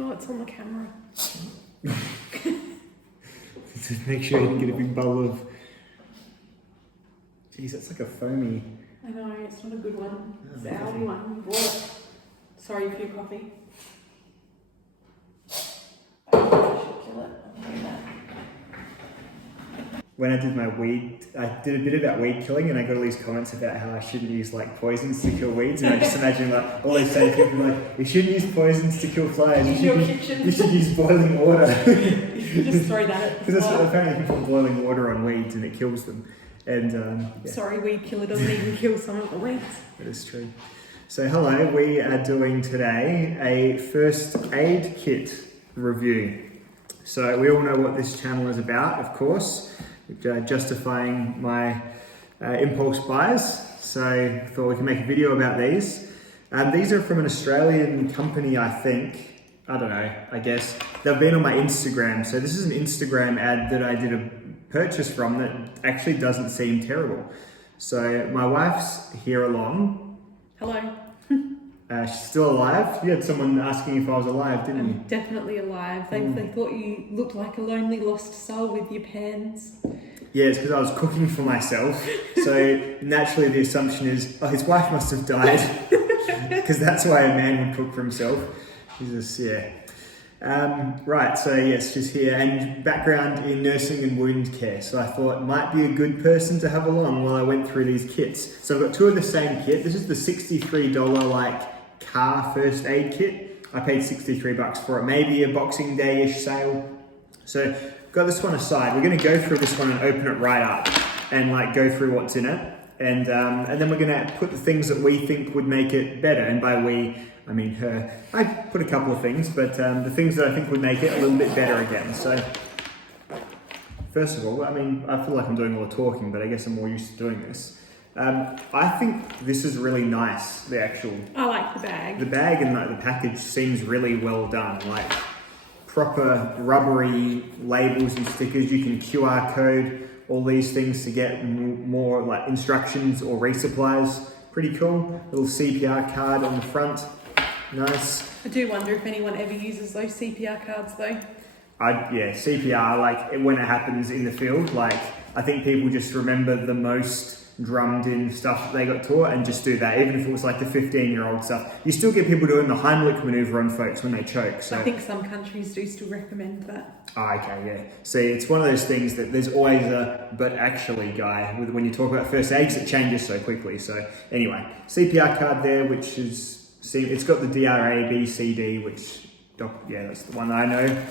Oh, it's on the camera. Just make sure you can get a big bowl of... Jeez, that's like a foamy... I know, it's not a good one. It's the Aldi one. We bought it. Sorry for your coffee. I should kill it. I'll do that. When I did my weed, I did a bit about weed killing, and I got all these comments about how I shouldn't use like poisons to kill weeds, and I just imagine like all these same people like, you shouldn't use poisons to kill flies. You should use boiling water. You should just throw that at the because that's what apparently people put boiling water on weeds and it kills them. And yeah. Sorry, weed killer doesn't even kill some of the weeds. That is true. So hello, we are doing today a first aid kit review. So we all know what this channel is about, of course. Justifying my impulse buys, so I thought we could make a video about these. These are from an Australian company, I think. I don't know, I guess. They've been on my Instagram, so this is an Instagram ad that I did a purchase from that actually doesn't seem terrible. So my wife's here along. Hello. She's still alive. You had someone asking if I was alive, didn't you? I'm definitely alive. They thought you looked like a lonely lost soul with your pans. Yeah, it's because I was cooking for myself. So naturally the assumption is, oh, his wife must have died. Because that's why a man would cook for himself. Jesus, yeah. Right, so yes, she's here. And background in nursing and wound care. So I thought might be a good person to have along while I went through these kits. So I've got two of the same kit. This is the $63 like car first aid kit. I paid $63 for it. Maybe a Boxing Day-ish sale. So got this one aside. We're going to go through this one and open it right up and like go through what's in it. And then we're going to put the things that we think would make it better. And by we, I mean her. I put a couple of things, but the things that I think would make it a little bit better again. So first of all, I mean, I feel like I'm doing all the talking, but I guess I'm more used to doing this. I think this is really nice, the actual... I like the bag. The bag and like, the package seems really well done. Like proper rubbery labels and stickers. You can QR code all these things to get more like instructions or resupplies. Pretty cool. Little CPR card on the front. Nice. I do wonder if anyone ever uses those CPR cards though. Yeah, CPR, like when it happens in the field, like I think people just remember the most drummed in stuff that they got taught and just do that, even if it was like the 15-year-old stuff. You still get people doing the Heimlich maneuver on folks when they choke. So I think some countries do still recommend that. Oh, okay, yeah. See, it's one of those things that there's always a but actually guy when you talk about first aids, it changes so quickly. So anyway, CPR card there, which is, see, it's got the DRA, B, C, D, which, yeah, that's the one that I know.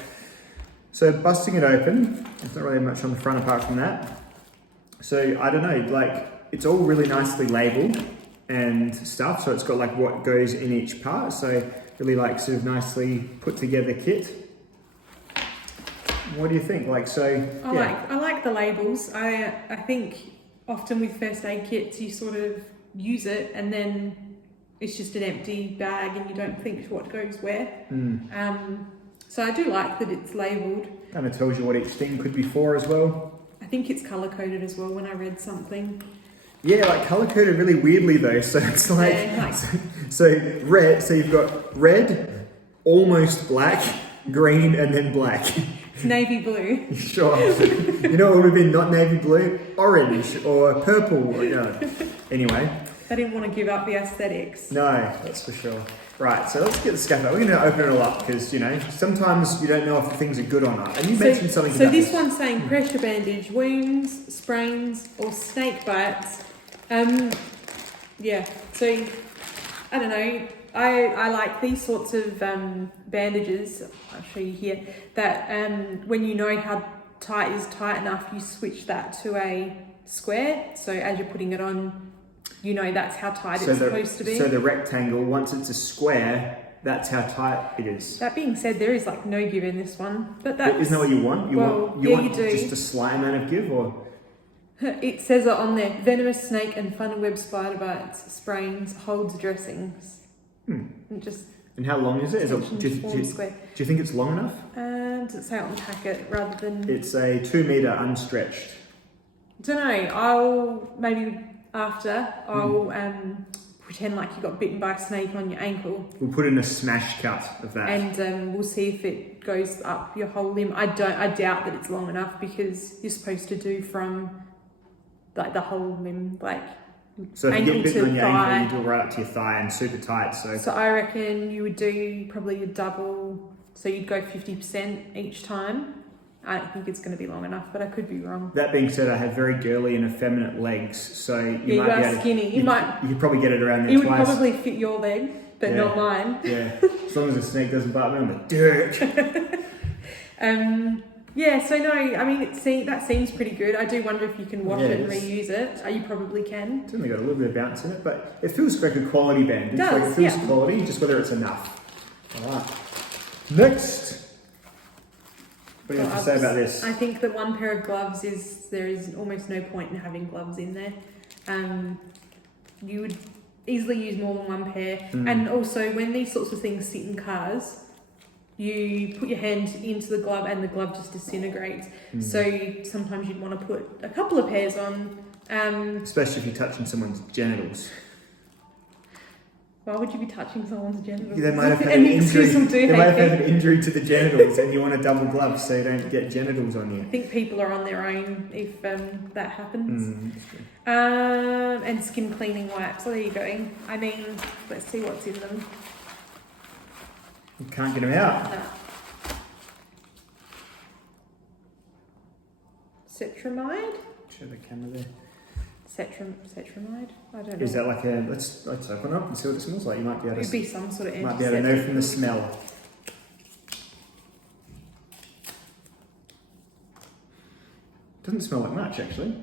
So busting it open, there's not really much on the front apart from that. So I don't know, like it's all really nicely labeled and stuff. So it's got like what goes in each part. So really like sort of nicely put together kit. What do you think? Like, so I like the labels. I think often with first aid kits you sort of use it and then it's just an empty bag and you don't think what goes where. So I do like that it's labelled. Kind of tells you what each thing could be for as well. I think it's colour coded as well when I read something. Yeah, like colour coded really weirdly though. So it's like, yeah, so red. So you've got red, almost black, green, and then black. It's navy blue. Sure. You know what would have been not navy blue? Orange or purple. Or, anyway. I didn't want to give up the aesthetics. No, that's for sure. Right, so let's get the scaffold. We're going to open it all up because, you know, sometimes you don't know if the things are good or not. And you mentioned something about this one's saying pressure bandage, wounds, sprains, or snake bites. Yeah, so I don't know. I like these sorts of bandages. I'll show you here. That when you know how tight is tight enough, you switch that to a square. So as you're putting it on, you know that's how tight it's supposed to be. So the rectangle, once it's a square, that's how tight it is. That being said, there is like no give in this one, but that's... Isn't that what you want? You want you do. Just a slight amount of give, or? It says it on there. Venomous snake and funnel web spider bites, sprains, holds dressings. And how long is it? Do you think it's long enough? Does it say it on the packet rather than... It's a 2 metre unstretched. I don't know. I'll maybe after I'll pretend like you got bitten by a snake on your ankle. We'll put in a smash cut of that. And we'll see if it goes up your whole limb. I doubt that it's long enough because you're supposed to do from like the whole limb, like so if you get bitten on your thigh. ankle, you do it right up to your thigh and super tight. So I reckon you would do probably a double. So you'd go 50% each time. I don't think it's going to be long enough, but I could be wrong. That being said, I have very girly and effeminate legs, so you might be able to, skinny. You could probably get it around there It twice. would probably fit your leg, but not mine. Yeah, as long as the snake doesn't bite me on the dirt. Yeah, so no, I mean, that seems pretty good. I do wonder if you can wash it and reuse it. You probably can. It's only got a little bit of bounce in it, but it feels like a quality bandage. It does, it feels quality, just whether it's enough. All right. Next. What do you have to say about this? I think that one pair of gloves there is almost no point in having gloves in there. You would easily use more than one pair. And also, when these sorts of things sit in cars, you put your hand into the glove and the glove just disintegrates. So sometimes you'd want to put a couple of pairs on. Especially if you're touching someone's genitals. Why would you be touching someone's genitals? They might have had an injury. They might have had an injury to the genitals, and you want a double glove so you don't get genitals on you. I think people are on their own if that happens. And skin cleaning wipes. So there you go. I mean, let's see what's in them. You can't get them out. No. Cetramide? Show the camera there. Cetramide? I don't know. Is that like a... Let's open up and see what it smells like. You might be able to... It would be some sort of antiseptic. Might be able to know from the smell. Doesn't smell like much, actually.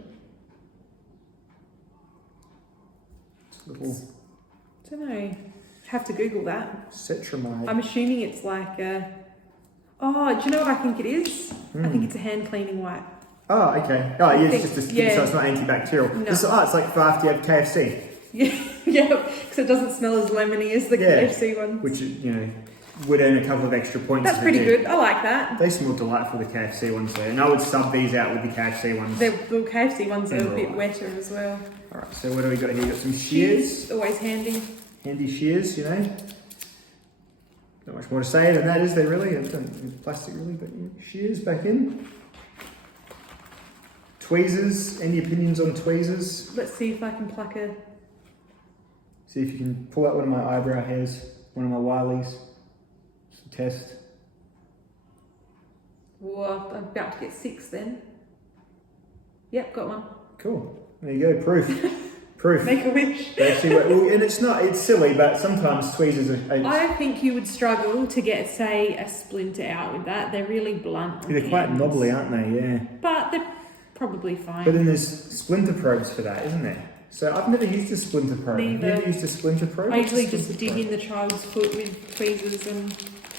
It's a little... I don't know. Have to Google that. Cetramide. I'm assuming it's like a... Oh, do you know what I think it is? I think it's a hand cleaning wipe. Oh, okay. Oh, yeah, it's just so it's not antibacterial. No. It's like for after you have KFC. Yeah, because it doesn't smell as lemony as the KFC ones. Which, would earn a couple of extra points. That's pretty good. I like that. They smell delightful, the KFC ones there. And I would sub these out with the KFC ones. The KFC ones are a bit wetter as well. Alright, so what do we got here? We've got some shears. Always handy. Handy shears, Not much more to say than that, is there really? It's plastic really, but shears back in. Tweezers, any opinions on tweezers? Let's see if I can pluck a... See if you can pull out one of my eyebrow hairs, one of my wilies. Just a test. Whoa, I'm about to get 6 then. Yep, got one. Cool. There you go, proof. Proof. Make a wish. And it's silly, but sometimes tweezers are... I think you would struggle to get, say, a splinter out with that. They're really blunt. They're quite knobbly, aren't they? Yeah. But they're probably fine. But then there's splinter probes for that, isn't there? So I've never used a splinter probe. Neither. Have you ever used a splinter probe? I usually just dig in the child's foot with tweezers and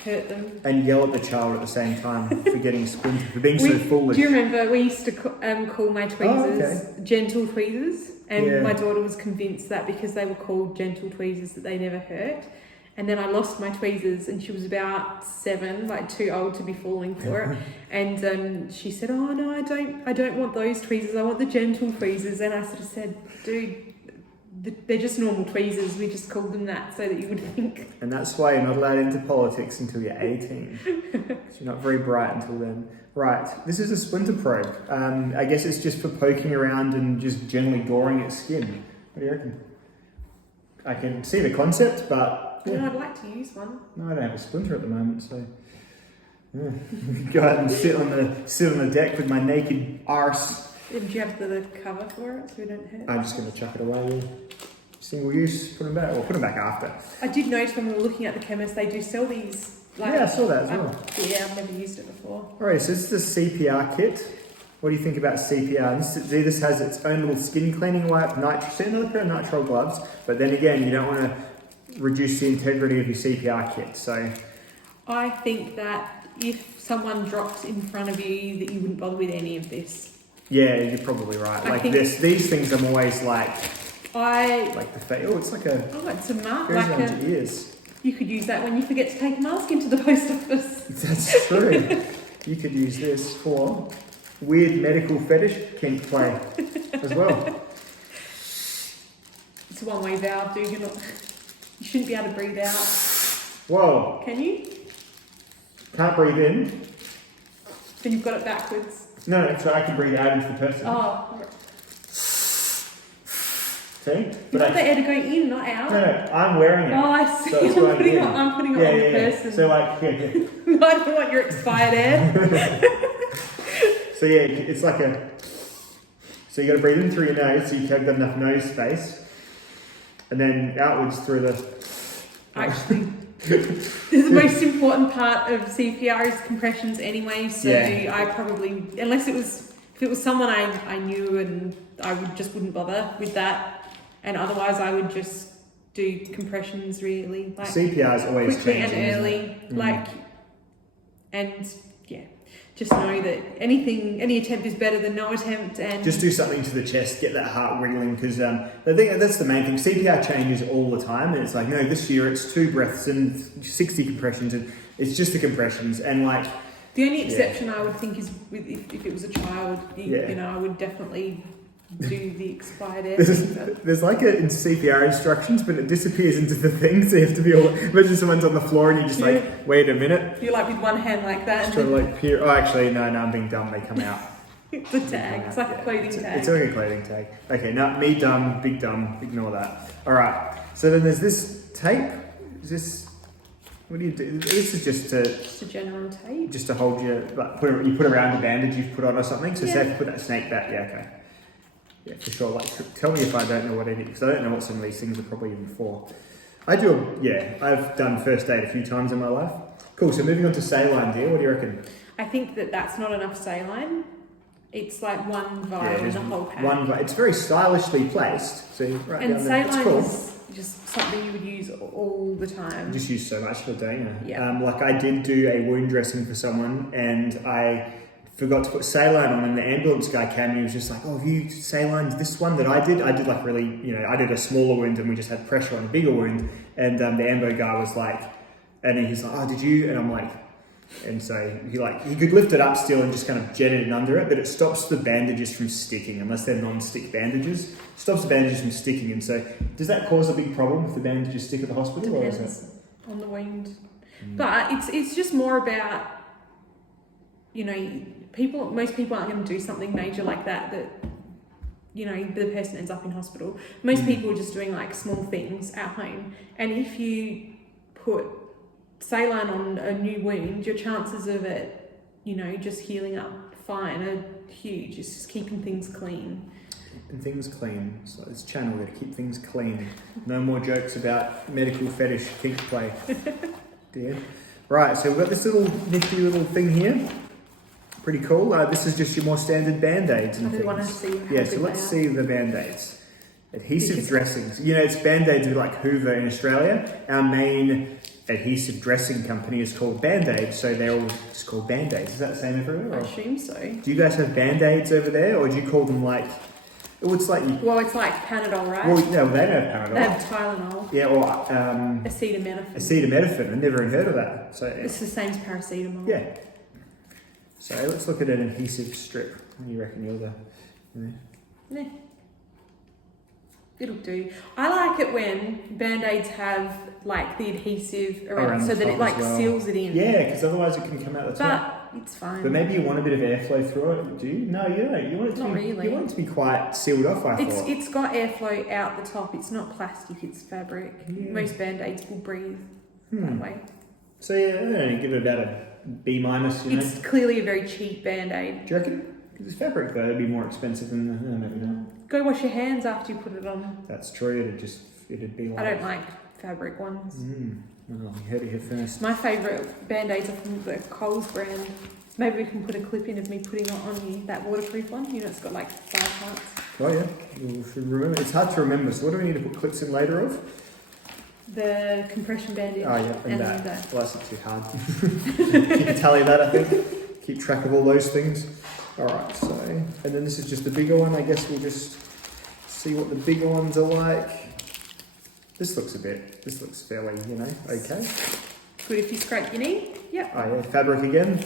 hurt them. And yell at the child at the same time for getting a splinter, for being so foolish. Do you remember we used to call my tweezers gentle tweezers? And my daughter was convinced that because they were called gentle tweezers that they never hurt. And then I lost my tweezers and she was about 7, like too old to be falling for it. And she said, oh no, I don't want those tweezers, I want the gentle tweezers. And I sort of said, dude, they're just normal tweezers, we just called them that so that you would think. And that's why you're not allowed into politics until you're 18. You're not very bright until then. Right, this is a splinter probe. I guess it's just for poking around and just gently goring at skin. What do you reckon? I can see the concept, but... Yeah, I'd like to use one. No, I don't have a splinter at the moment, so... Go out and sit on the deck with my naked arse. Did you have the cover for it so we don't hurt? I'm just going to chuck it away. Single use, put them back. Well, put them back after. I did notice when we were looking at the chemist, they do sell these. I saw that as well. Yeah, I've never used it before. Alright, so this is the CPR kit. What do you think about CPR? This has its own little skin cleaning wipe, another pair of nitrile gloves, but then again, you don't want to reduce the integrity of your CPR kit. So, I think that if someone drops in front of you, that you wouldn't bother with any of this. Yeah, you're probably right. These things I'm always like the face. Oh, it's like a. Oh, it's a mask. Goes around your ears. You could use that when you forget to take a mask into the post office. That's true. You could use this for weird medical fetish kink play as well. It's a one-way valve, dude. You shouldn't be able to breathe out. Whoa. Can you? Can't breathe in. Then you've got it backwards. No, so I can breathe out into the person. Oh. See? You want the air to go in, not out? No, I'm wearing it. Oh, I see. So it's I'm putting it in. on the person. So like, yeah. I don't want your expired air. So yeah, it's like a... So you got to breathe in through your nose, so you've got enough nose space. And then outwards through the... Actually, the most important part of CPR is compressions anyway, so Yeah. I probably... Unless if it was someone I knew, and I wouldn't bother with that. And otherwise I would just do compressions really. Like CPR is always quickly and changing, early. Like, and yeah. Just know that any attempt is better than no attempt, and just do something to the chest, get that heart wriggling, because I think that's the main thing. CPR changes all the time, and it's like, no, this year it's 2 breaths and 60 compressions, and it's just the compressions, and like... The only exception I would think is if it was a child, you know, I would definitely do the expired air. There's like in CPR instructions, but it disappears into the thing, so you have to be all... Imagine someone's on the floor and you're just like, wait a minute. You're like with one hand like that. Just trying to like peer... Oh, actually, no, I'm being dumb. They come out. It's a tag. It's like a clothing tag. It's like a clothing tag. Okay, now me dumb, big dumb. Ignore that. All right. So then there's this tape. Is this... What do you do? This is just a general tape. Just to hold you... Like, you put around a bandage you've put on or something. So say if you put that snake back. Yeah, okay. Yeah, for sure. Like, tell me if I don't know what it is, because I don't know what some of these things are probably even for. I've done first aid a few times in my life. Cool, so moving on to saline, dear, what do you reckon? I think that's not enough saline. It's like one vial in the whole pack. It's very stylishly placed. So right and down there. saline Cool. is just something you would use all the time. Just use so much for the day, Yeah. Like I did do a wound dressing for someone, and I forgot to put saline on, and the ambulance guy came and he was just like, oh, have you salined this one that I did like really, I did a smaller wound and we just had pressure on a bigger wound, and the ambo guy was like, and he's like, oh, did you? And I'm like, and so he could lift it up still and just kind of jet it under it, but it stops the bandages from sticking, unless they're non-stick bandages. It stops the bandages from sticking, and so does that cause a big problem if the bandages stick at the hospital? Depends or is it? on the wound. But it's just more about, most people aren't going to do something major like that the person ends up in hospital. Most people are just doing like small things at home, and if you put saline on a new wound, your chances of it just healing up fine are huge. It's just keeping things clean. Keeping things clean. So this channel, we're going to keep things clean. No more jokes about medical fetish kink play. Dear. Right, so we've got this little nifty little thing here. Pretty cool. This is just your more standard band-aids and I do things. want to see Yeah, so let's see the band-aids. Adhesive dressings. It's band-aids with like Hoover in Australia. Our main adhesive dressing company is called Band-Aid, so they're all just called Band-Aids. Is that the same everywhere? I assume so. Do you guys have Band-Aids over there, or do you call them like... It's like... Well, it's like Panadol, right? Well, no, they don't have Panadol. They have Tylenol. Yeah, or... Acetaminophen. Acetaminophen. I've never even heard of that. So It's the same as paracetamol. Yeah. So let's look at an adhesive strip. What do you reckon you're Yeah. It'll do. I like it when Band-Aids have like the adhesive around so that it like seals it in. Yeah, because otherwise it can come out the top. But it's fine. But maybe you want a bit of airflow through it, do you? No, you don't. You want it to Not be, really. You want it to be quite sealed off, I thought. It's got airflow out the top. It's not plastic, it's fabric. Yeah. Most Band-Aids will breathe that way. So yeah, I don't know, give it about a B-, It's clearly a very cheap Band-Aid. Do you reckon? Because it's fabric though, it'd be more expensive than the... maybe not. Go wash your hands after you put it on. That's true, it'd be like... I don't like fabric ones. Well, you heard it here first. My favourite Band-Aids are from the Coles brand. Maybe we can put a clip in of me putting it on you, that waterproof one. It's got like 5 parts. Oh yeah, we should remember. It's hard to remember, so what do we need to put clips in later of? The compression bandage. Oh yeah, and that. Well, that's not too hard. Keep a tally of that, I think. Keep track of all those things. Alright, so, and then this is just the bigger one. I guess we'll just see what the bigger ones are like. This looks fairly, okay. Good if you scrape your knee. Yep. Oh yeah, fabric again.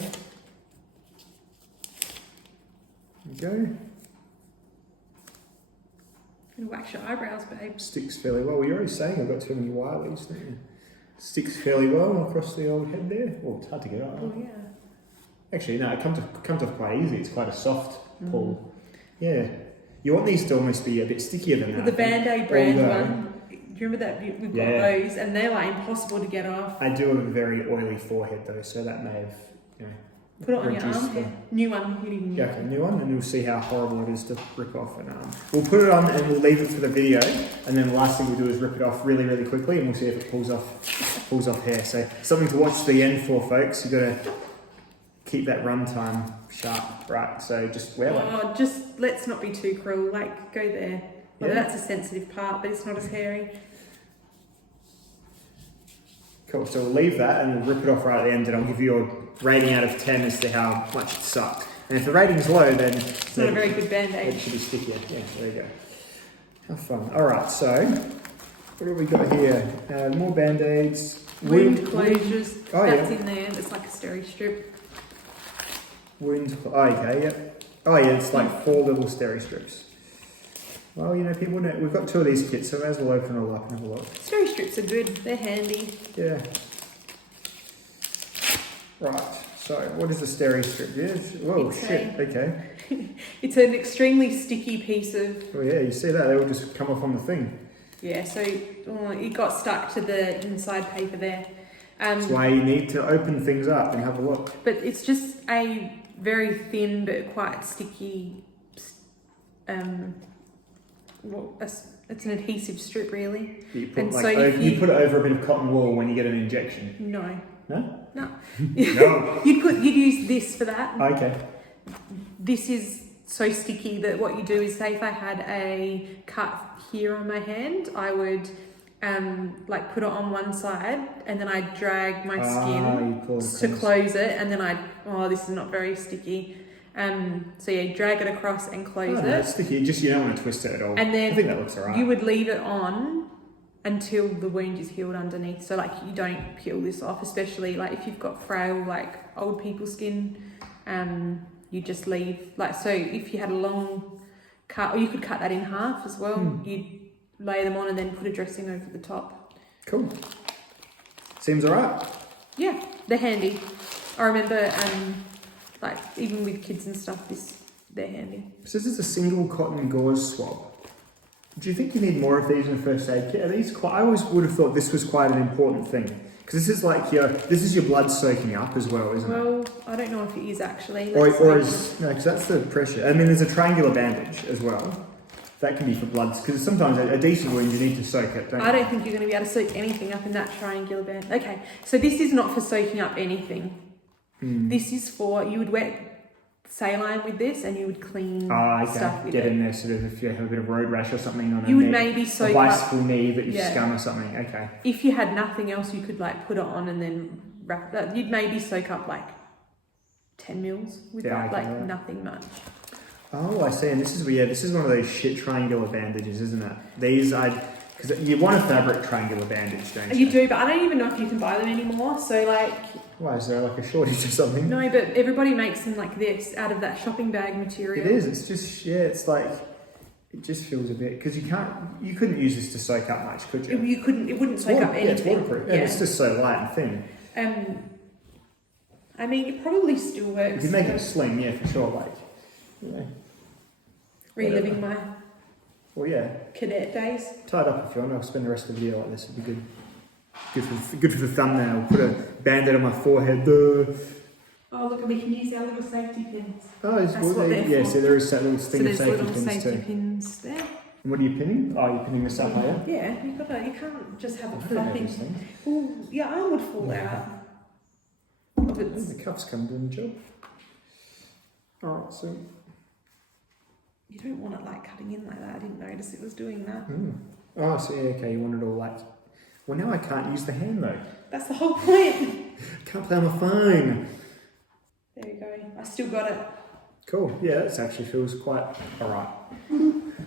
There we go. And wax your eyebrows, babe. Sticks fairly well. You're already saying I've got too many wileys, don't you? Sticks fairly well across the old head there. Well, it's hard to get off. Oh, yeah. Actually, no, it comes off quite easy. It's quite a soft pull. Yeah. You want these to almost be a bit stickier than that. The Band-Aid brand one, do you remember that? We've got those, and they're like impossible to get off. I do have a very oily forehead though, so that may have, Put it on your arm here. New one. You need a new okay, new one, and we'll see how horrible it is to rip off an arm. We'll put it on and we'll leave it for the video, and then the last thing we'll do is rip it off really, really quickly, and we'll see if it pulls off hair. So something to watch the end for, folks. You've got to keep that run time sharp, right? So just wear one. Oh, just let's not be too cruel. Like, go there. Well, that's a sensitive part, but it's not as hairy. Cool, so we'll leave that and we'll rip it off right at the end, and I'll give you a rating out of 10 as to how much it sucked. And if the rating's low, then it's not a very good Band-Aid. It should be stickier. Yeah, there you go. How fun. Alright, so what have we got here? More Band-Aids. Wound closures. Oh, that's in there. It's like a steri strip. Okay, yeah. Oh yeah, it's like 4 little steri strips. Well, people know. We've got 2 of these kits, so we may as well open it all up and have a look. Steri strips are good. They're handy. Yeah. Right. So, what is the steri strip? Yes. Whoa, shit. Okay. It's an extremely sticky piece of. Oh yeah, you see that? They will just come off on the thing. Yeah. So it got stuck to the inside paper there. That's why you need to open things up and have a look. But it's just a very thin but quite sticky. It's an adhesive strip, really. You put, you put it over a bit of cotton wool when you get an injection. No. No? No. No. You'd use this for that. Okay. This is so sticky that what you do is, say if I had a cut here on my hand, I would put it on one side and then I'd drag my skin to close it, and then this is not very sticky. So yeah, drag it across and close it. It's sticky. You don't want to twist it at all. And then I think that looks alright. You would leave it on until the wound is healed underneath. So you don't peel this off, especially if you've got frail old people skin. You just leave so if you had a long cut, or you could cut that in half as well. You'd lay them on and then put a dressing over the top. Cool. Seems alright. Yeah, they're handy. I remember even with kids and stuff, they're handy. So this is a single cotton gauze swab. Do you think you need more of these in a first aid kit? Are these I always would have thought this was quite an important thing. Because this is your blood soaking up as well, isn't it? Well, I don't know if it is actually. Because that's the pressure. I mean, there's a triangular bandage as well. That can be for bloods, because sometimes a decent wound you need to soak it, don't you? I don't think you're going to be able to soak anything up in that triangular band. Okay, so this is not for soaking up anything. This is for, you would wet saline with this and you would clean stuff with Get it. In there, sort of if you have a bit of road rash or something on you would maybe soak a bicycle knee that you yeah. scum or something. Okay. If you had nothing else, you could put it on and then wrap it up. You'd maybe soak up 10 mils with that, nothing much. Oh, I see. And this is one of those shit triangular bandages, isn't it? Because you want a fabric triangular bandage, don't you? You do, but I don't even know if you can buy them anymore. So why, is there a shortage or something? No, but everybody makes them like this out of that shopping bag material. It is. It's just it just feels a bit, because you couldn't use this to soak up much, could you? You couldn't. It wouldn't soak up anything. Yeah, it's waterproof. Yeah. And it's just so light and thin. I mean, it probably still works. If you make it slim, yeah, for sure. Reliving my cadet days. Tie it up if you want. I'll spend the rest of the video like this. It'd be good. Good for the thumbnail. Put a band-aid on my forehead. Oh, look, we can use our little safety pins. Oh, so there is that little thing of safety little pins safety too. pins there. And what are you pinning? Oh, you're pinning this up, are you? Yeah, you can't just have it flopping. Well, your arm would fall out. The cuffs come doing the job. Alright, so... You don't want it cutting in like that. I didn't notice it was doing that. Oh, so okay, you want it all Well, now I can't use the hand though. That's the whole point. Can't play on my phone. There you go. I still got it. Cool. Yeah, that actually feels quite alright.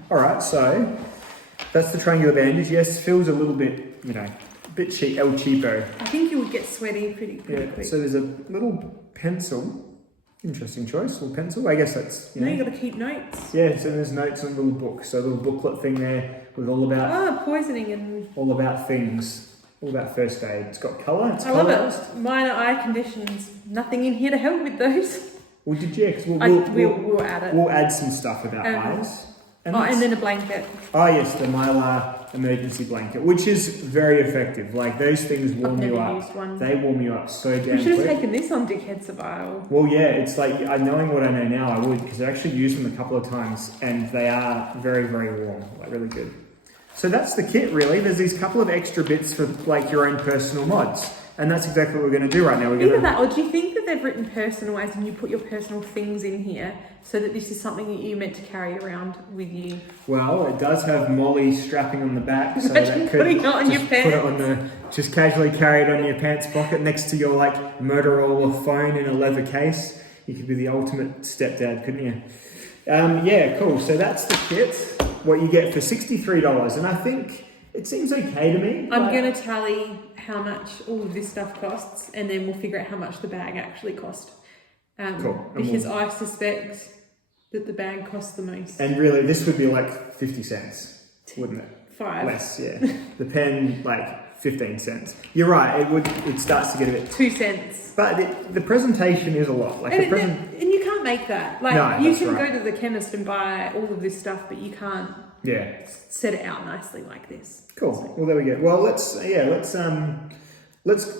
Alright, so that's the triangular bandage. Yes, feels a little bit, a bit cheap, El Cheapo. I think you would get sweaty pretty quick. So there's a little pencil Interesting choice. Little pencil. I guess that's, No, you got to keep notes. Yeah, so there's notes on a little book. So a little booklet thing there with all about Poisoning and all about things, all about first aid. It's got colour. I love it. Minor eye conditions. Nothing in here to help with those. Well, did you? Because we'll add it. We'll add some stuff about eyes. And then a blanket. Oh yes, the Mylar emergency blanket, which is very effective. Like those things warm you up. Used one. They warm you up so damn quick. We should have taken this on Dickhead Survival. Well, yeah, it's like knowing what I know now, I would, because I actually used them a couple of times, and they are very, very warm, like really good. So that's the kit, really. There's these couple of extra bits for like your own personal mods. And that's exactly what we're going to do right now. Either that, or do you think that they've written personalised and you put your personal things in here so that this is something that you're meant to carry around with you? Well, it does have Molly strapping on the back, so Imagine that could putting it on your put pants. it on just casually carry it on your pants pocket next to your like Motorola phone in a leather case. You could be the ultimate stepdad, couldn't you? Yeah, cool. So that's the kit. What you get for $63, and I think it seems okay to me. I'm going to tally how much all of this stuff costs, and then we'll figure out how much the bag actually cost. Cool. Because I suspect that the bag costs the most. And really, this would be like 50 cents, wouldn't it? 5. Less, yeah. The pen, like 15 cents. You're right. It starts to get a bit 2 cents. But the presentation is a lot. Like and you can't make that. Like no, you can right. go to the chemist and buy all of this stuff, but you can't. Yeah. Set it out nicely like this. Cool. Well, there we go. Well, let's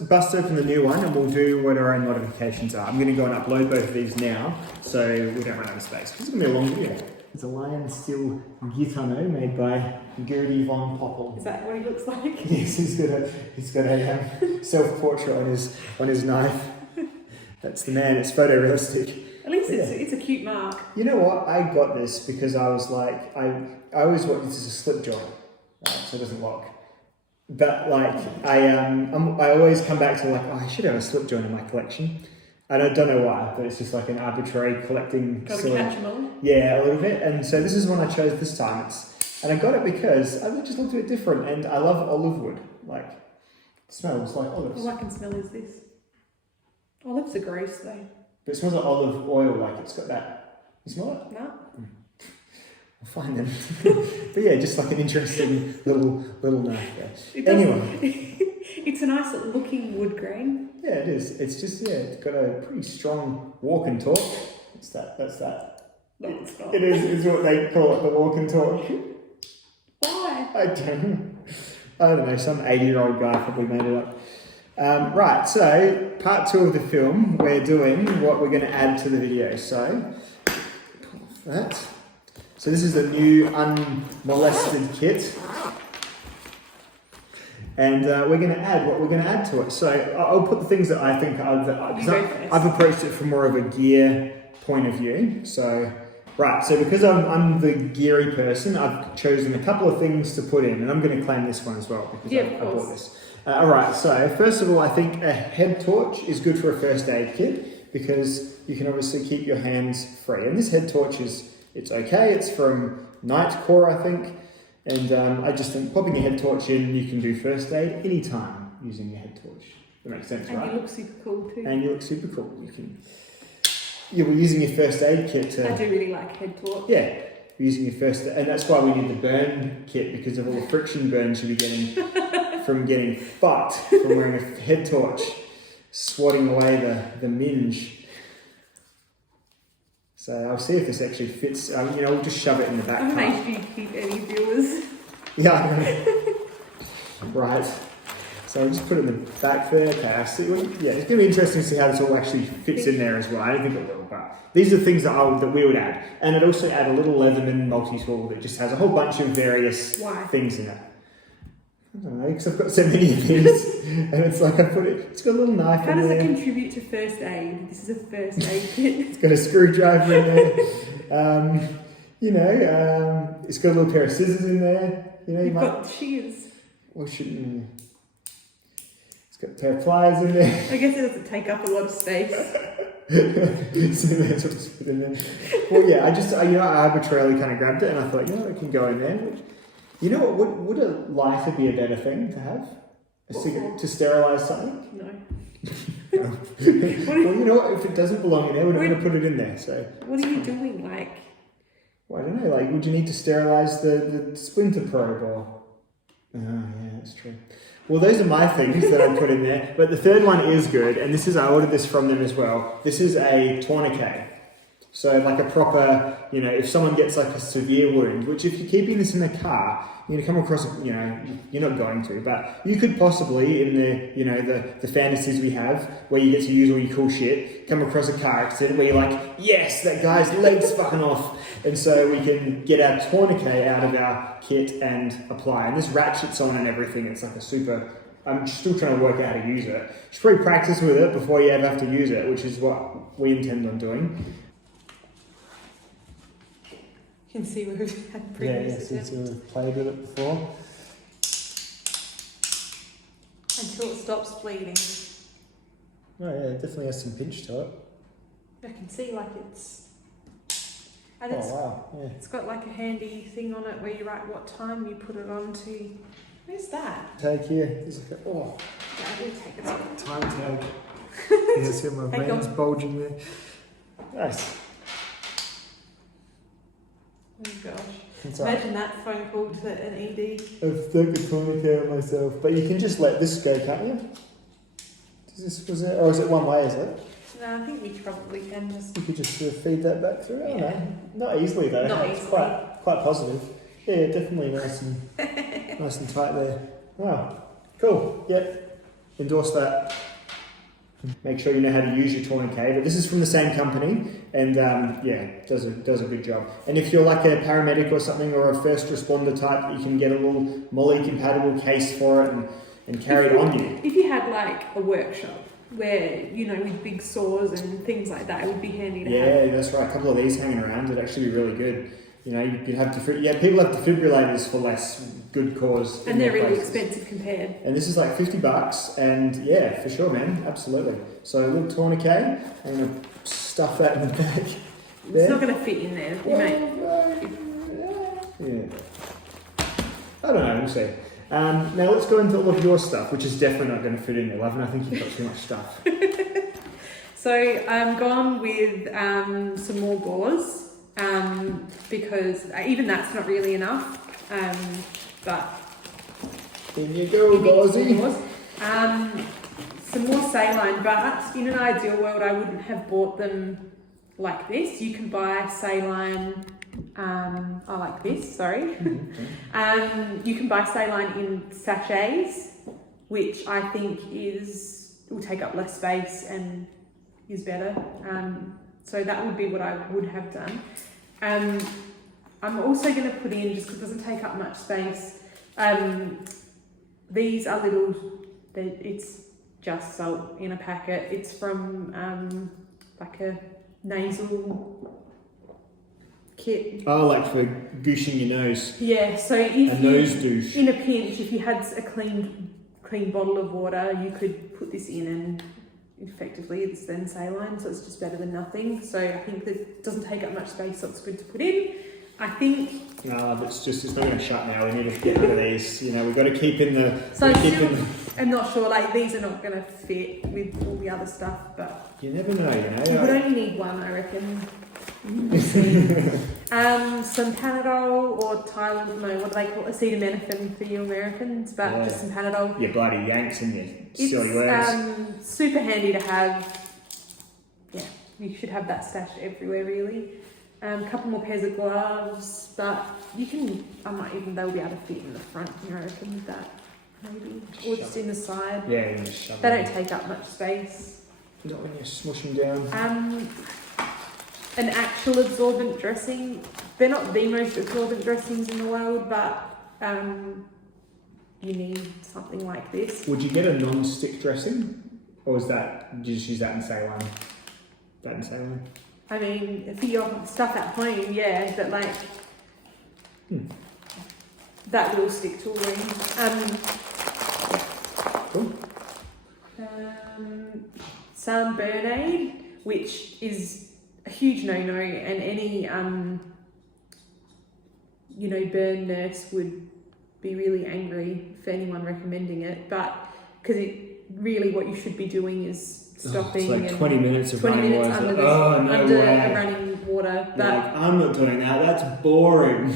bust open the new one and we'll do what our own modifications are. I'm going to go and upload both of these now so we don't run out of space because it's going to be a long video. It's a Lion Steel Gitano made by Gertie von Poppel. Is that what he looks like? Yes, he's got a self-portrait on his knife. That's the man. It's photorealistic. At least it's a cute mark. You know what? I got this because I was like, I always want this as a slip joint, right, so it doesn't lock. But like, I always come back to like, I should have a slip joint in my collection. I don't know why, but it's just like an arbitrary collecting. Gotta catch them all. Yeah, a little bit. And so this is one I chose this time. And I got it because I just looked a bit different, and I love olive wood. Like, it smells like olives. All I can smell is this. Olives are gross though. But it smells like olive oil, like it's got that. You smell it? No. I'll find them. But yeah, just like an interesting little knife there. Anyway. It's a nice looking wood grain. Yeah, it is. It's just, it's got a pretty strong walk and talk. That's that. No, it's not. It is. It's what they call it, the walk and talk. Why? I don't know. Some 80-year-old guy probably made it up. Right, so part 2 of the film, we're doing what we're going to add to the video. So, pull off that. So this is a new unmolested kit. And we're going to add what we're going to add to it. So I'll put the things that I think I've approached it from more of a gear point of view. So, right, so because I'm the geary person, I've chosen a couple of things to put in. And I'm going to claim this one as well because I bought this. Alright, so first of all, I think a head torch is good for a first aid kit because you can obviously keep your hands free. And this head torch it's okay. It's from Nightcore, I think. And I just think popping a head torch in, you can do first aid anytime using your head torch. That makes sense, right? And you look super cool too. And you look super cool. You're using your first aid kit to... I do really like head torch. Yeah. Using your first, and that's why we need the burn kit because of all the friction burns you'll be getting from getting fucked from wearing a head torch, swatting away the minge. So I'll see if this actually fits. We'll just shove it in the back. I'm amazed you keep any viewers. Yeah, I know. Right. So I'll just put it in the back there. Okay, I see. It's going to be interesting to see how this all actually fits in there as well. I don't think it will, but these are things that we would add. And I'd also add a little Leatherman multi-tool that just has a whole bunch of various things in it. I don't know, because I've got so many of these. And it's like it's got a little knife in there. How does it contribute to first aid? This is a first aid kit. It's got a screwdriver in there. It's got a little pair of scissors in there. You've got shears. Or shouldn't It's got a pair of pliers in there. I guess it doesn't take up a lot of space. So that's what's put in there. Well, yeah, I arbitrarily kind of grabbed it and I thought, it can go in there. You know what? Would a lighter be a better thing to have? To sterilise something? No. No. Well, you know what? If it doesn't belong in there, we're not going to put it in there. So. What are you doing? Like. Well, I don't know. Like, would you need to sterilise the splinter probe or? Oh, yeah, that's true. Well, those are my things that I put in there. But the third one is good, and this is I ordered this from them as well. This is a tourniquet. So like a proper, you know, if someone gets like a severe wound, which if you're keeping this in the car, you're going to come across, you know, you're not going to, but you could possibly in the, you know, the fantasies we have where you get to use all your cool shit, come across a car accident where you're like, yes, that guy's leg's fucking off. And so we can get our tourniquet out of our kit and apply. And this ratchets on and everything. It's like a super, I'm still trying to work out how to use it. You should probably practice with it before you ever have to use it, which is what we intend on doing. You can see where we've had previous since we've played with it before. Until it stops bleeding. Oh yeah, it definitely has some pinch to it. I can see like it's... And Oh wow, yeah. It's got like a handy thing on it where you write what time you put it on to... Where's that? Tag here. There's like a, oh. Yeah, I will take it. Time tag. Yeah, see my veins bulging there. Nice. Oh gosh. Imagine that phone call to an ED. I've stuck a tourniquet on myself. But you can just let this go, can't you? Or is it one way, is it? No, I think we probably can just... You could just sort of feed that back through. I don't know. Not easily though. Not it's easily. quite positive. Yeah, definitely nice and tight there. Wow. Cool. Yep. Endorse that. Make sure you know how to use your tourniquet. But this is from the same company, and yeah, does a good job. And if you're like a paramedic or something, or a first responder type, you can get a little MOLLE compatible case for it and carry it on you. If you had like a workshop where, you know, with big saws and things like that, it would be handy to have. Yeah, that's right. A couple of these hanging around would actually be really good. You know, you could have people have defibrillators for less good cause. And they're really expensive compared. And this is like $50, and yeah, for sure, man, absolutely. So a little tourniquet, I'm gonna stuff that in the bag. It's not going to fit in there, you mate. Yeah. I don't know. We'll see. Now let's go into all of your stuff, which is definitely not going to fit in there, love, and I think you've got too much stuff. So I'm gone with some more gauze. Because even that's not really enough, but In you go, Gauzy. Some more saline, but in an ideal world I wouldn't have bought them like this. You can buy saline, like this, sorry. Mm-hmm. You can buy saline in sachets, which I think will take up less space and is better. So that would be what I would have done. I'm also going to put in, just because it doesn't take up much space, these are little, it's just salt in a packet. It's from like a nasal kit. Oh, like for gooshing your nose. Yeah, so if nose douche. in a pinch, if you had a clean bottle of water, you could put this in and effectively it's then saline, so it's just better than nothing. So I think that it doesn't take up much space, so it's good to put in. I think... No, but it's not going to shut now. We need to get rid of these. You know, we've got to keep in the... So I'm not sure, like these are not going to fit with all the other stuff, but... You never know, you know. You would only need one, I reckon. Some Panadol or Tylenol, no, what do they call it? Acetaminophen for you Americans, but Yeah. just some Panadol. Your bloody Yanks and your silly ways. It's super handy to have. Yeah, you should have that stashed everywhere really. A couple more pairs of gloves, but you can, they'll be able to fit in the front here, I reckon, with that, maybe. Or just in the side. Yeah, you just shove They them. don't take up much space. Not when you smush them down. An actual absorbent dressing. They're not the most absorbent dressings in the world, but you need something like this. Would you get a non-stick dressing? Or is that, you just use that in saline? I mean, for your stuff at home, yeah, but like, that will stick to a wound. Cool. Some burn aid, which is a huge no-no, and any burn nurse would be really angry for anyone recommending it, but because it really what you should be doing is stopping. It's like 20 minutes of 20 running minutes water. under, under way. a running water. But Like, I'm not doing that. That's boring.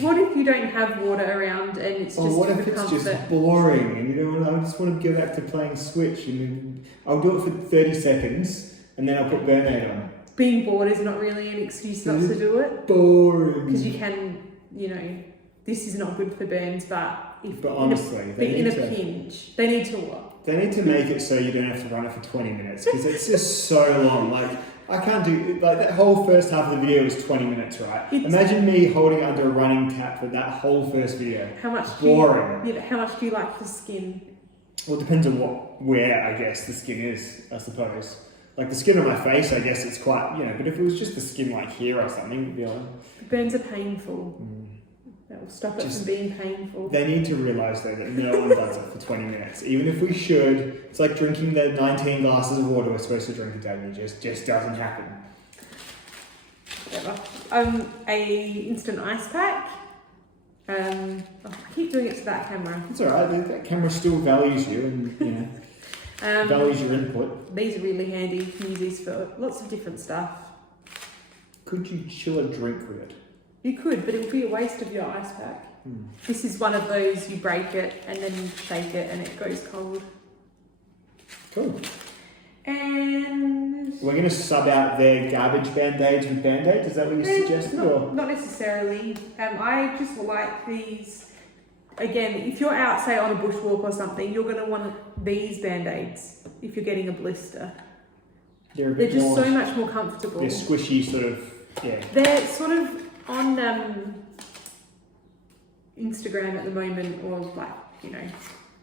What if you don't have water around and it's just what if for it's comfort? just boring and you know, I just want to go back to playing Switch and then I'll do it for 30 seconds and then I'll put Burnout on. Being bored is not really an excuse not to do it. Boring. Because you can, this is not good for burns, but honestly, in a pinch, they need to what? They need to make it so you don't have to run it for 20 minutes because it's just so long. Like, I can't do, like, that whole first half of the video was 20 minutes, right? Imagine me holding it under a running tap for that whole first video. How much boring. How much do you like the skin? Well, it depends on where, I guess, the skin is, I suppose. Like, the skin on my face, I guess it's quite, but if it was just the skin, like, here or something, it'd be like... The burns are painful. That will stop it from being painful. They need to realise, though, that no one does it for 20 minutes. Even if we should, it's like drinking the 19 glasses of water we're supposed to drink a day, and it just doesn't happen. Whatever. A instant ice pack. I keep doing it to that camera. It's alright, that camera still values you and, values your input. These are really handy. You can use these for lots of different stuff. Could you chill a drink with it? You could, but it would be a waste of your ice pack. This is one of those, you break it and then shake it and it goes cold. Cool. And... We're going to sub out their garbage Band-Aids with Band-Aids, is that what you suggested? Not necessarily. I just like these. Again, if you're out, say, on a bushwalk or something, you're going to want these Band-Aids if you're getting a blister. They're just so much more comfortable. They're squishy, sort of, yeah. They're sort of on Instagram at the moment, or like,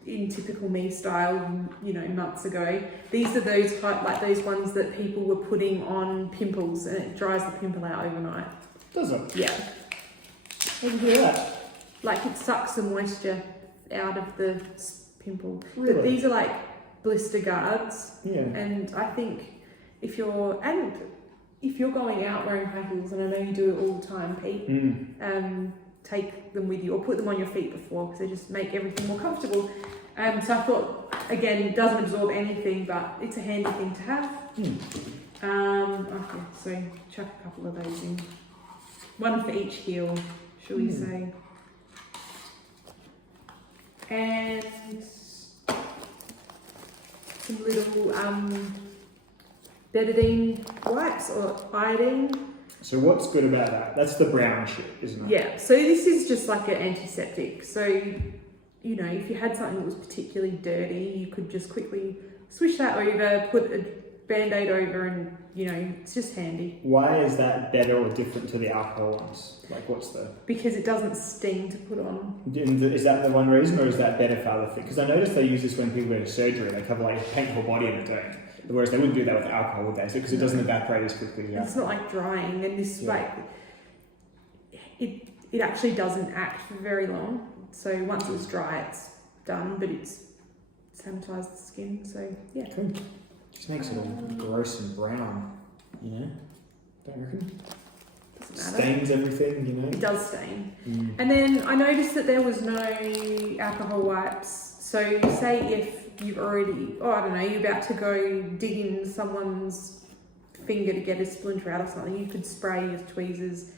in typical me style, months ago. These are those like those ones that people were putting on pimples and it dries the pimple out overnight. Does it? Yeah. How do you do that? Like, it sucks the moisture out of the pimple. Really? But these are like blister guards. Yeah. And I think if you're going out wearing high heels, and I know you do it all the time, Pete, take them with you or put them on your feet before, because they just make everything more comfortable. So I thought, again, it doesn't absorb anything, but it's a handy thing to have. Okay, so chuck a couple of those in. One for each heel, shall we say. And some little betadine wipes or iodine. So what's good about that? That's the brown shit, isn't it? Yeah, so this is just like an antiseptic. So, if you had something that was particularly dirty, you could just quickly swish that over, put a Band-Aid over, and, it's just handy. Why is that better or different to the alcohol ones? Like, what's the... Because it doesn't sting to put on. Is that the one reason, or is that better for other things? Because I noticed they use this when people go to surgery. They cover, like, paint the whole body in it, don't they? Whereas they wouldn't do that with alcohol, would they? So, because it doesn't evaporate as quickly. It's not like drying, and this, it actually doesn't act for very long. So once it's dry, it's done, but it's sanitised the skin, so yeah. Cool. Just makes it all gross and brown, Don't you reckon? Doesn't matter. Stains everything, It does stain. And then I noticed that there was no alcohol wipes. So say if you've already, you're about to go dig in someone's finger to get a splinter out or something, you could spray your tweezers.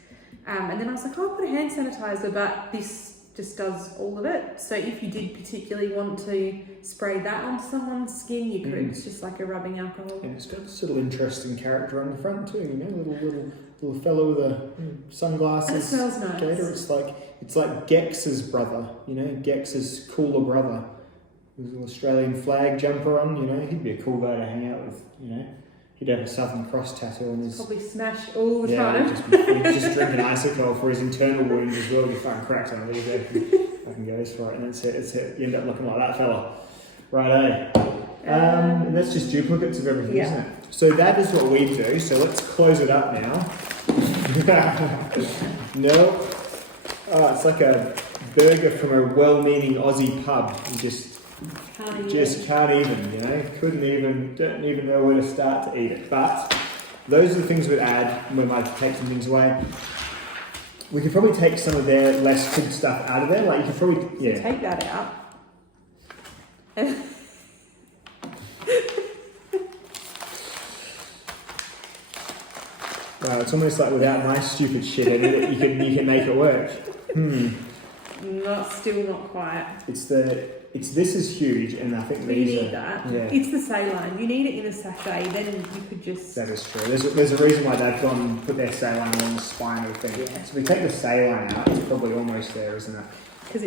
And then I was like, I'll put a hand sanitizer, but this just does all of it. So if you did particularly want to spray that onto someone's skin, you could. It's just like a rubbing alcohol. And it's got this little interesting character on the front too, little fellow with a sunglasses. And it smells nice. Gator. It's like Gex's brother, Gex's cooler brother. With an Australian flag jumper on, he'd be a cool guy to hang out with, He'd have a Southern Cross tattoo on his... Probably smash all the time. He'd just drink an icicol for his internal wounds as well. He'd fucking crack on it. Fucking goes for it, and that's it. You end up looking like that fella. Right, and that's just duplicates of everything, isn't it? So that is what we do. So let's close it up now. No. Oh, it's like a burger from a well-meaning Aussie pub. You can't even, don't even know where to start to eat it. But those are the things we'd add. We might take some things away. We could probably take some of their less good stuff out of there. Like, you could probably, take that out. Wow, it's almost like without my stupid shit in it, you can make it work. Still not quite. This is huge, and I think You these need are. that. Yeah. It's the saline. You need it in a sachet. Then you could just. That is true. There's a reason why they've gone and put their saline along the spine of the thing. Yeah. So if we take the saline out, it's probably almost there, isn't it? Because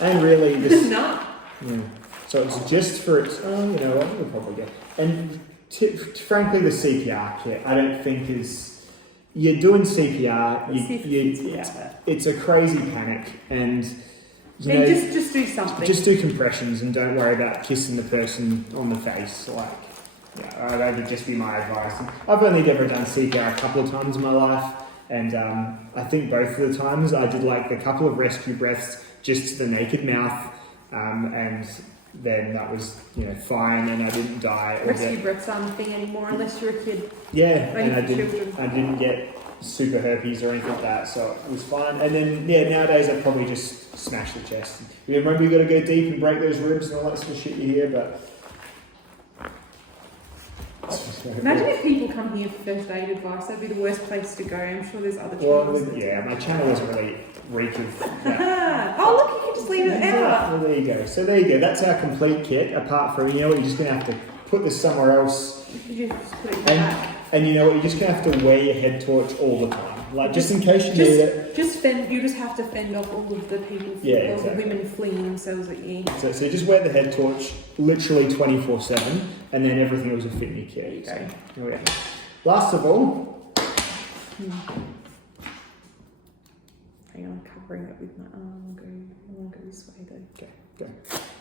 And really, this. No. Yeah. So it's just for its. Oh, you know what? We'll probably get. And frankly, the CPR kit, I don't think is. You're doing CPR. It's a crazy panic, and you know, just do something. Just do compressions and don't worry about kissing the person on the face. That would just be my advice. I've only ever done CPR a couple of times in my life, and I think both of the times I did like a couple of rescue breaths just to the naked mouth, and then that was fine, and I didn't die. Rescue breaths aren't a thing anymore unless you're a kid. Yeah, Only and I children. didn't get super herpes or anything like that, so it was fine. And then nowadays I probably just smash the chest. Remember, you got to go deep and break those ribs and all that sort of shit you hear, but. Imagine if people come here for first aid advice. That'd be the worst place to go. I'm sure there's other channels. Well, my channel doesn't really reek of that. Oh, look, you can just leave it out. Well, there you go. So there you go. That's our complete kit. Apart from, you're just going to have to put this somewhere else. You just put it back. And you're just going to have to wear your head torch all the time. Just in case you need it. You just have to fend off all of the people, all the women fleeing themselves at you. So you just wear the head torch literally 24/7, and then everything else will fit in your kit. Okay. So, here we go. Last of all. Hang on, I'm covering it with my arm. I'll go this way though. Okay, go.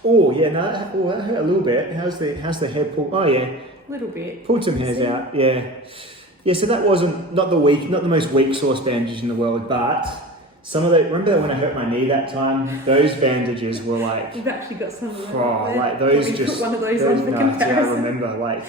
Oh yeah, no, that hurt a little bit. How's the hair pull? Oh yeah. A little bit. Pulled some hairs out, yeah. Yeah, so that wasn't not the most weak sauce bandage in the world, but some of the, remember when I hurt my knee that time? Those bandages were like, you've actually got some of them. Those just put one of those on for nuts, comparison. I remember,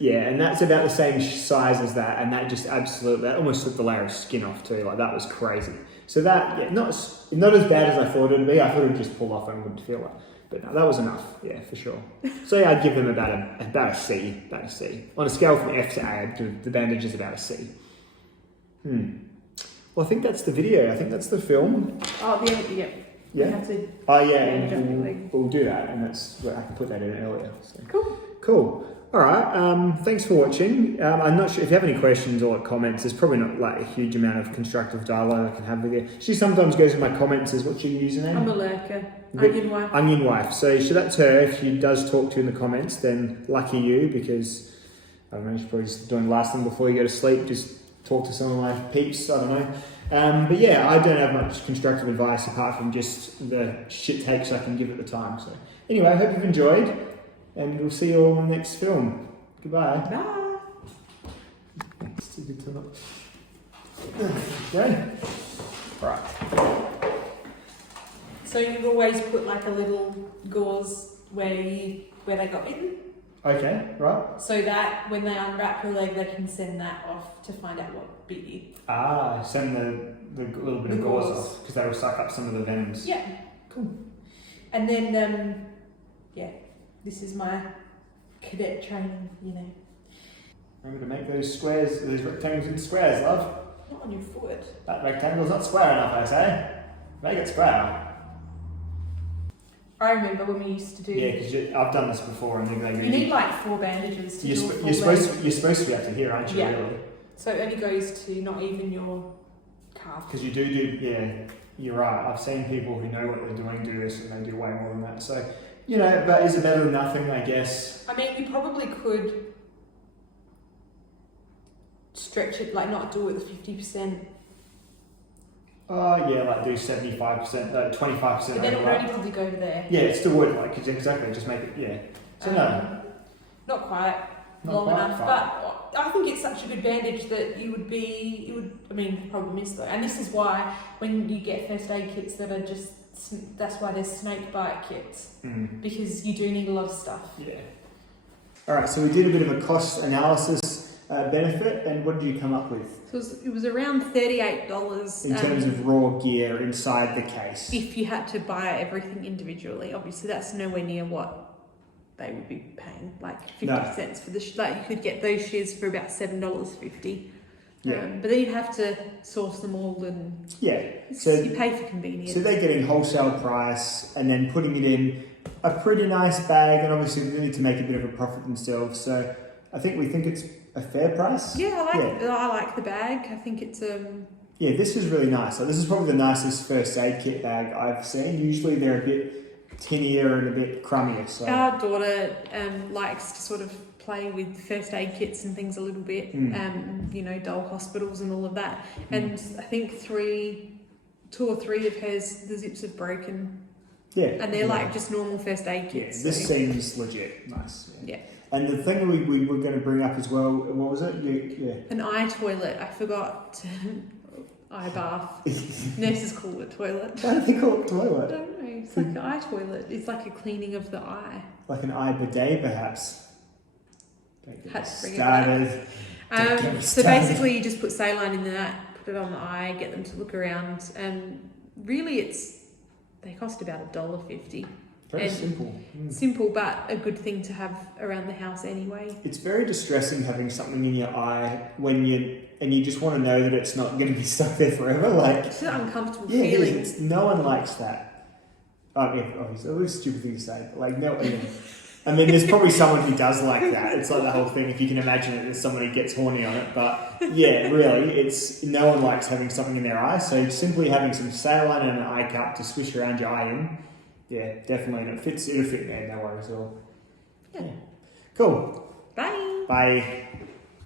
and that's about the same size as that, and that just that almost took the layer of skin off too. That was crazy. So that, not as bad as I thought it would be. I thought it would just pull off and I wouldn't feel it. But no, that was enough, for sure. So I'd give them about a C. On a scale from F to A, I'd give the bandages about a C. Well, I think that's the video. I think that's the film. Oh, yeah. Yeah? Have to and we'll do that, and I can put that in earlier. So. Cool. All right, thanks for watching. I'm not sure if you have any questions or comments. There's probably not a huge amount of constructive dialogue I can have with you. She sometimes goes in my comments as, what's your username? I'm a lurker. Onion wife. Onion wife. So that's her. If she does talk to you in the comments, then lucky you, because I don't know, she's probably just doing the last thing before you go to sleep. Just talk to some of my peeps. I don't know. But yeah, I don't have much constructive advice apart from just the shit takes I can give at the time. So anyway, I hope you've enjoyed, and we'll see you all in the next film. Goodbye. Bye. Okay. Right. So you've always put a little gauze where they got bitten? Okay, right. So that when they unwrap your leg, they can send that off to find out what bit you. Send the little bit of gauze off, because they will suck up some of the venoms. Yeah. Cool. And then, this is my cadet training, Remember to make those rectangles into squares, love. Not on your foot. That rectangle's not square enough, I say. Make it square. I remember when we used to do. Yeah, because I've done this before, and you need 4 bandages to do a full you're supposed to be able to hear, aren't you? Yeah. Really? So it only goes to not even your calf. Because you do. Yeah, you're right. I've seen people who know what they're doing do this, and they do way more than that. So, but is it better than nothing? I guess. I mean, you probably could stretch it, not do it with 50%. Oh yeah, do 75%, 25%. But then it would only probably go to there. Yeah, it still would, exactly, just make it, yeah. So no. Not quite long enough, but I think it's such a good bandage that the problem is though, and this is why when you get first aid kits that's why there's snake bite kits, because you do need a lot of stuff. Yeah. Alright, so we did a bit of a cost analysis benefit, and what did you come up with? So it was around $38 in terms of raw gear inside the case. If you had to buy everything individually, obviously that's nowhere near what they would be paying like 50 No. cents for the like you could get those shears for about $7.50. Yeah. But then you'd have to source them all, and So you pay for convenience. So they're getting wholesale price and then putting it in a pretty nice bag, and obviously they need to make a bit of a profit themselves. So I think we think it's a fair price. Yeah, I like the bag. I think it's Yeah, this is really nice. So this is probably the nicest first aid kit bag I've seen. Usually they're a bit tinier and a bit crummier. So our daughter likes to sort of play with first aid kits and things a little bit. You know, doll hospitals and all of that. And I think 2 or 3 of hers, the zips have broken. Yeah. And they're like just normal first aid kits. Yeah, this seems legit. Nice. Yeah. And the thing we were going to bring up as well, what was it? Yeah. An eye toilet. I forgot. Eye bath. Nurses call it toilet. Why do they call it I toilet? don't know. It's like an eye toilet. It's like a cleaning of the eye. Like an eye bidet, perhaps. Had to bring it back. So basically, you just put saline in that, put it on the eye, get them to look around, and really, they cost about $1.50. Very and simple. Simple, but a good thing to have around the house anyway. It's very distressing having something in your eye when you just want to know that it's not going to be stuck there forever. Like It's an uncomfortable yeah, feeling. it is. No one likes that. Oh, yeah, obviously, it was a stupid thing to say, but like no. I mean, there's probably someone who does like that. It's like the whole thing. If you can imagine it, there's someone who gets horny on it. But yeah, really, it's no one likes having something in their eye. So simply having some saline and an eye cup to swish around your eye in, yeah, definitely. And it'll fit there. No worries at all. Yeah. Cool. Bye. Bye.